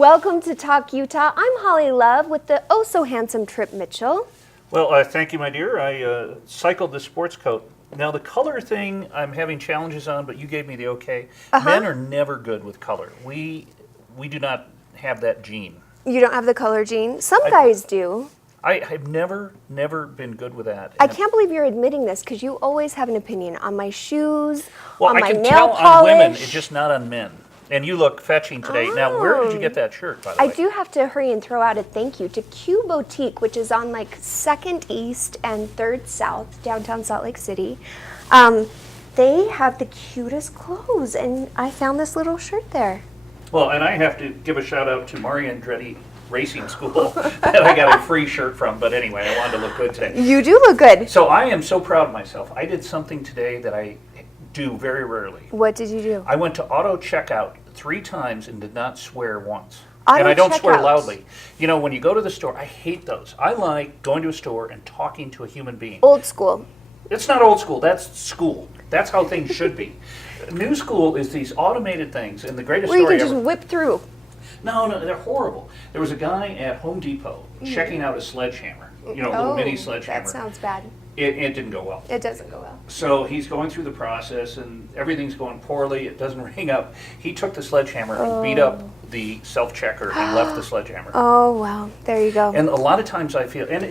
Welcome to Talk Utah. I'm Holly Love with the oh-so-handsome Trip Mitchell. Well, thank you, my dear. I cycled the sports coat. Now, the color thing I'm having challenges on, but you gave me the okay. Men are never good with color. We do not have that gene. You don't have the color gene? Some guys do. I've never been good with that. I can't believe you're admitting this because you always have an opinion on my shoes, well, on I my can nail tell polish. on women, it's just not on men. And you look fetching today. Now, where did you get that shirt, by the way? I do have to hurry and throw out a thank you to Q Boutique, which is on like 2nd East and 3rd South, downtown Salt Lake City. They have the cutest clothes, and I found this little shirt there. Well, and I have to give a shout out to Mari Andretti Racing School that I got a free shirt from. But anyway, I wanted to look good today. You do look good. So I am so proud of myself. I did something today that I do very rarely. What did you do? I went to auto checkout 3 times and did not swear once. Auto and I don't swear checkout. loudly. You know, when you go to the store, I hate those. I like going to a store and talking to a human being. Old school. It's not old school, that's school. That's how things should be. New school is these automated things, and the greatest Where you story can just ever. whip through. No, they're horrible. There was a guy at Home Depot checking out a sledgehammer, a little mini sledgehammer. That sounds bad. It didn't go well. It doesn't go well. So he's going through the process and everything's going poorly. It doesn't ring up. He took the sledgehammer and beat up the self-checker and left the sledgehammer. Oh, well, there you go. And a lot of times I feel, and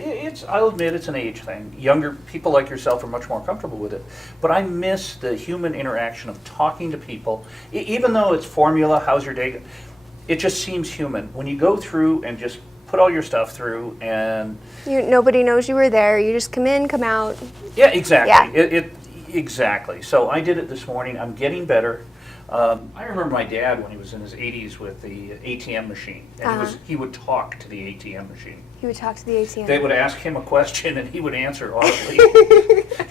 I'll admit it's an age thing. Younger people like yourself are much more comfortable with it. But I miss the human interaction of talking to people. Even though it's formula, how's your day? It just seems human. When you go through and just put all your stuff through and Nobody knows you were there. You just come in, come out. yeah, exactly. Yeah. Exactly. So I did it this morning. I'm getting better. I remember my dad when he was in his 80s with the ATM machine, and he would talk to the ATM machine. You would talk to the ATM. They would ask him a question, and he would answer audibly,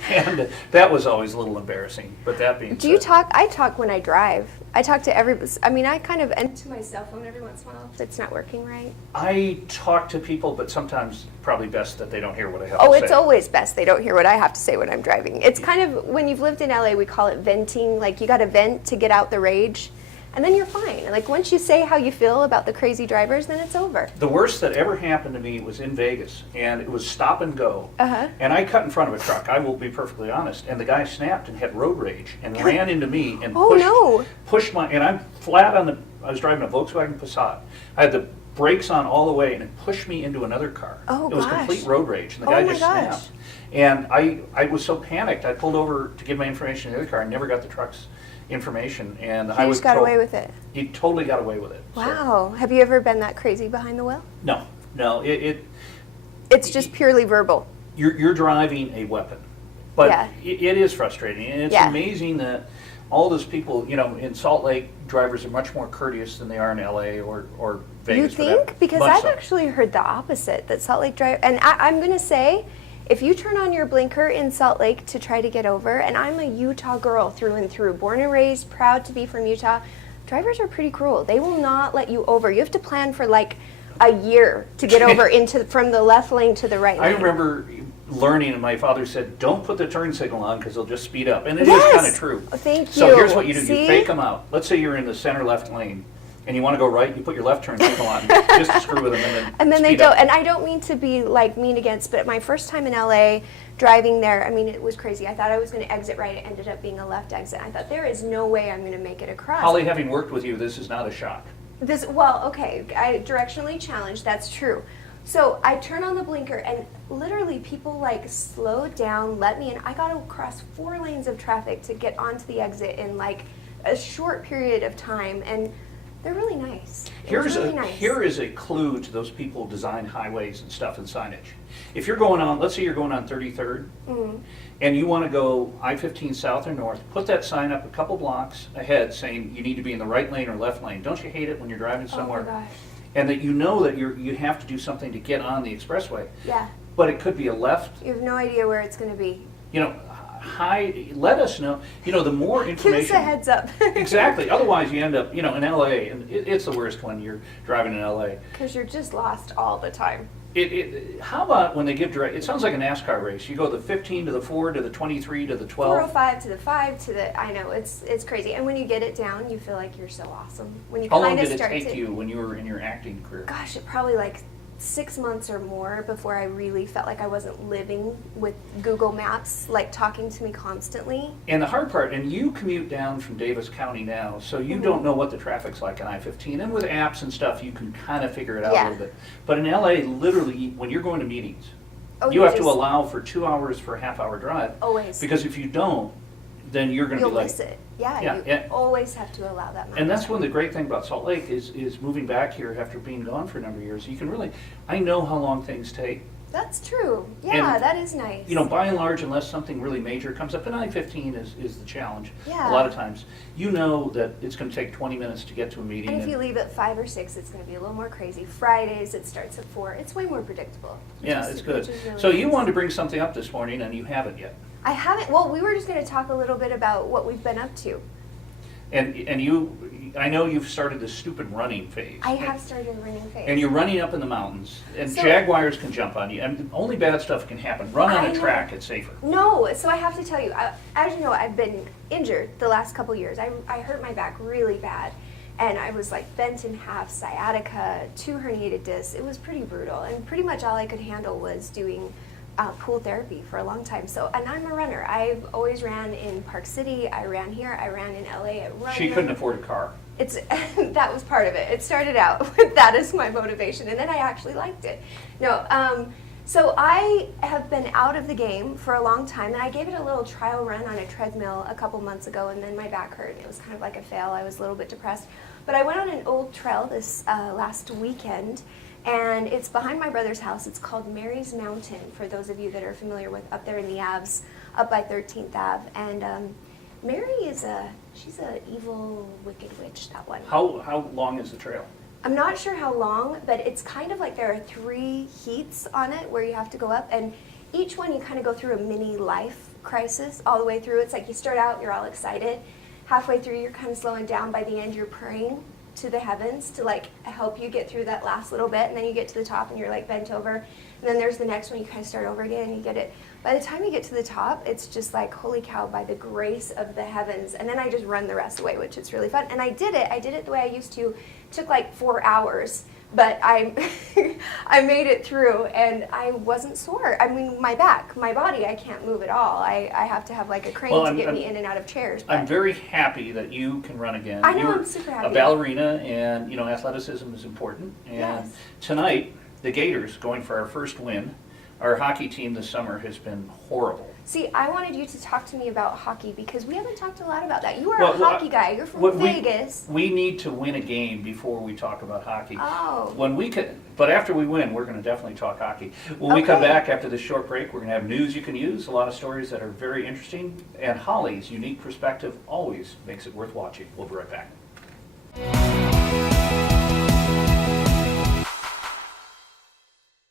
and that was always a little embarrassing. But that being said, Do you talk? I talk when I drive. I talk to everybody. I mean, I kind of enter my cell phone every once in a while if it's not working right. I talk to people, but sometimes probably best that they don't hear what I have to Oh, say. it's always best they don't hear what I have to say when I'm driving. It's kind of, when you've lived in LA, we call it venting. Like, you got to vent to get out the rage, and then you're fine. Like, once you say how you feel about the crazy drivers, then it's over. The worst that ever happened to me was in Vegas, and it was stop and go. Uh-huh. And I cut in front of a truck, I will be perfectly honest, and the guy snapped and had road rage and ran into me and Oh, no. pushed my, and I'm flat on I was driving a Volkswagen Passat. I had the brakes on all the way, and it pushed me into another car. Oh, it was gosh. complete road rage, and the Oh, guy my just gosh. snapped. And I was so panicked, I pulled over to give my information to the other car, and never got the truck's information, and I You was just got told- away with it. He totally got away with it. So, Wow. Have you ever been that crazy behind the wheel? no, It's just purely verbal. you're driving a weapon, but Yeah. it is frustrating, and it's Yeah. amazing that all those people, in Salt Lake, drivers are much more courteous than they are in LA or Vegas. You for that. think? Because Much I've so. actually heard the opposite, that Salt Lake drive, and I'm going to say, if you turn on your blinker in Salt Lake to try to get over, and I'm a Utah girl through and through, born and raised, proud to be from Utah, drivers are pretty cruel. They will not let you over. You have to plan for like a year to get over from the left lane to the right lane. I remember learning, and my father said, "Don't put the turn signal on because they'll just speed up," and it is Yes! kind of true. Thank you. So here's what you do: See? you fake them out. Let's say you're in the center left lane, and you want to go right. You put your left turn signal on just to screw with them, And then they speed don't, up. and I don't mean to be like mean against, but my first time in LA driving there, I mean, it was crazy. I thought I was going to exit right. It ended up being a left exit. I thought, there is no way I'm going to make it across. Holly, having worked with you, this is not a shock. Okay, I directionally challenged, that's true. So I turn on the blinker, and literally people like slowed down, let me in. I got to cross 4 lanes of traffic to get onto the exit in like a short period of time, and they're really nice. It was really nice. Here is a clue to those people who design highways and stuff and signage. If you're going on, let's say you're going on 33rd, and you want to go I-15 south or north, put that sign up a couple blocks ahead saying you need to be in the right lane or left lane. Don't you hate it when you're driving somewhere? Oh my gosh. And that you know that you have to do something to get on the expressway. Yeah. But it could be a left, You have no idea where it's going to be. let us know. The more Give us information. a heads up. Exactly. Otherwise, you end up, in LA, and it's the worst when you're driving in LA. Because you're just lost all the time. How about when they give direct, it sounds like a NASCAR race. You go the 15 to the 4 to the 23 to the 12. 405 to the 5 to the, I know, it's crazy. And when you get it down, you feel like you're so awesome. When you How long kind of did it start take to, you when you were in your acting career? gosh, it probably like 6 months or more before I really felt like I wasn't living with Google Maps, like talking to me constantly. And the hard part, and you commute down from Davis County now, so you don't know what the traffic's like on I-15. And with apps and stuff, you can kind of figure it out a Yeah. little bit. But in LA, literally, when you're going to meetings, Oh, you have to just allow for 2 hours for a half-hour drive. always. Because if you don't, then you're going to You'll be late. miss it. Yeah, Yeah, you yeah. always have to allow that. And that's when the great thing about Salt Lake is moving back here after being gone for a number of years. You can really, I know how long things take. That's true. Yeah, And, that is nice. You know, by and large, unless something really major comes up, and I-15 is the challenge. Yeah. A lot of times, you know that it's going to take 20 minutes to get to a meeting. And if you leave at 5 or 6, it's going to be a little more crazy. Fridays, it starts at 4. It's way more predictable. Yeah, which it's is- good. which is really So you nice. wanted to bring something up this morning, and you haven't yet. I haven't. Well, we were just going to talk a little bit about what we've been up to. And you, I know you've started this stupid running phase. I have started running phase. And you're running up in the mountains, and So- jaguars can jump on you, and only bad stuff can happen. Run on I a know. track, it's safer. No, so I have to tell you, as you know, I've been injured the last couple years. I hurt my back really bad, and I was like bent in half, sciatica, 2 herniated discs. It was pretty brutal, and pretty much all I could handle was doing pool therapy for a long time. So, and I'm a runner. I've always ran in Park City. I ran here. I ran in LA. I run. She couldn't afford a car. It's that was part of it. It started out with that as my motivation, and then I actually liked it. No, so I have been out of the game for a long time, and I gave it a little trial run on a treadmill a couple months ago, and then my back hurt. It was kind of like a fail. I was a little bit depressed, but I went on an old trail this last weekend, and it's behind my brother's house. It's called Mary's Mountain, for those of you that are familiar with up there in the Avs, up by 13th Ave, and Mary is she's a evil, wicked witch, that one. How long is the trail? I'm not sure how long, but it's kind of like there are 3 heats on it where you have to go up, and each one you kind of go through a mini life crisis all the way through. It's like you start out, you're all excited. Halfway through, you're kind of slowing down. By the end, you're praying to the heavens to like help you get through that last little bit, and then you get to the top and you're like bent over, and then there's the next one. You kind of start over again and you get it. By the time you get to the top, it's just like, holy cow, by the grace of the heavens. And then I just run the rest away, which is really fun. And I did it the way I used to. It took like 4 hours, but I I made it through, and I wasn't sore. I mean, my back, my body, I can't move at all. I have to have like a crane Well, to I'm- get me in and out of chairs. I'm but- very happy that you can run again. I know, You're I'm super happy. a ballerina, and you know athleticism is important. And Yes. tonight, the Gators going for our first win. Our hockey team this summer has been horrible. See, I wanted you to talk to me about hockey because we haven't talked a lot about that. You are Well, a hockey guy. You're from What Vegas. We need to win a game before we talk about hockey. Oh. When we can, but after we win, we're going to definitely talk hockey. When we come Okay. back after this short break, we're going to have news you can use, a lot of stories that are very interesting, and Holly's unique perspective always makes it worth watching. We'll be right back.